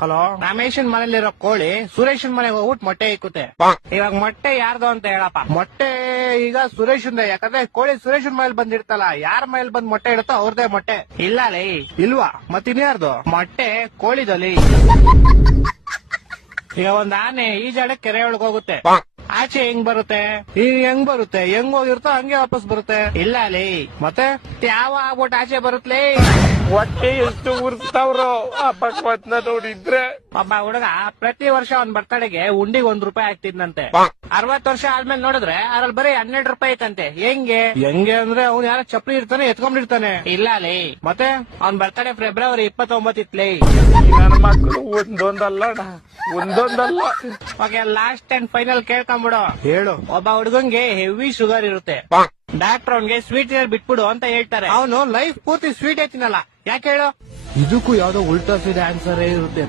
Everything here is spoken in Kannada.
ಹಲೋ, ರಮೇಶನ್ ಮನೇಲಿರೋ ಕೋಳಿ ಸುರೇಶನ್ ಮನೆಗೆ ಹೋಗ್ಬಿಟ್ಟು ಮೊಟ್ಟೆ ಇಕ್ಕುತ್ತೆ. ಇವಾಗ ಮೊಟ್ಟೆ ಯಾರ್ದು ಅಂತ ಹೇಳಪ್ಪ. ಮೊಟ್ಟೆ ಈಗ ಸುರೇಶನ್, ಯಾಕಂದ್ರೆ ಕೋಳಿ ಸುರೇಶನ್ ಮನೇಲಿ ಬಂದಿರ್ತಲ್ಲ, ಯಾರ ಮನೇಲಿ ಬಂದ್ ಮೊಟ್ಟೆ ಇಡುತ್ತೋ ಅವ್ರದೇ ಮೊಟ್ಟೆ. ಇಲ್ಲ ಲೇ, ಇಲ್ವಾ? ಮತ್ತಿನ್ಯಾರ್ದು ಮೊಟ್ಟೆ? ಕೋಳಿದಲ್ಲಿ. ಈಗ ಒಂದ್ ಆನೆ ಈಜಾಡ ಕೆರೆ ಒಳಗ್ ಹೋಗುತ್ತೆ, ಆಚೆ ಹೆಂಗ್ ಬರುತ್ತೆ? ಈಗ ಹೆಂಗ್ ಬರುತ್ತೆ? ಹೆಂಗ್ ಹೋಗಿರುತ್ತೋ ಹಂಗೆ ವಾಪಸ್ ಬರುತ್ತೆ. ಇಲ್ಲ ಲೇ, ಮತ್ತೆ ಯಾವ ಆಗ್ಬಿಟ್ಟು ಆಚೆ ಬರುತ್ತಲೇ? ಹೊಟ್ಟೆ ಎಷ್ಟು ಉರ್ಸ್ತಾವ್ರೋ ಆ ಭಗವತ್ನ ನೋಡಿದ್ರೆ. ಒಬ್ಬ ಹುಡುಗ ಪ್ರತಿ ವರ್ಷ ಅವ್ನ್ ಬರ್ತಡೆಗೆ ಉಂಡಿಗೆ ₹1 ಆಗ್ತಿದ್ನಂತೆ. 60 ವರ್ಷ ಆದ್ಮೇಲೆ ನೋಡಿದ್ರೆ ಅದ್ರಲ್ಲಿ ಬರೀ ₹12 ಐತಂತೆ. ಹೆಂಗೆ ಅಂದ್ರೆ ಅವ್ನು ಯಾರ ಚಪ್ಪಲಿ ಇರ್ತಾನೆ ಎತ್ಕೊಂಡಿರ್ತಾನೆ. ಇಲ್ಲ ಲೇ, ಮತ್ತೆ ಅವ್ನ್ ಬರ್ತಡೆ ಫೆಬ್ರವರಿ 29 ಇತ್ಲೇ. ನನ್ನ ಮಕ್ಕಳು ಒಂದೊಂದಲ್ಲ. ಓಕೆ, ಲಾಸ್ಟ್ ಅಂಡ್ ಫೈನಲ್ ಕೇಳ್ಕೊಂಬಿಡು. ಹೇಳು. ಒಬ್ಬ ಹುಡುಗಂಗೆ ಹೆವಿ ಶುಗರ್ ಇರುತ್ತೆ. ಡಾಕ್ಟರ್ ಅವ್ನ್ಗೆ ಸ್ವೀಟ್ ಬಿಟ್ಬಿಡು ಅಂತ ಹೇಳ್ತಾರೆ. ಅವನು ಲೈಫ್ ಪೂರ್ತಿ ಸ್ವೀಟ್ ತಿನ್ನಲ್ಲ. ಯಾಕೆ ಹೇಳು? ಇದಕ್ಕೂ ಯಾವ್ದೋ ಉಲ್ಟಾ ಸೀದಾ ಆನ್ಸರ್ ಇರುತ್ತೆ.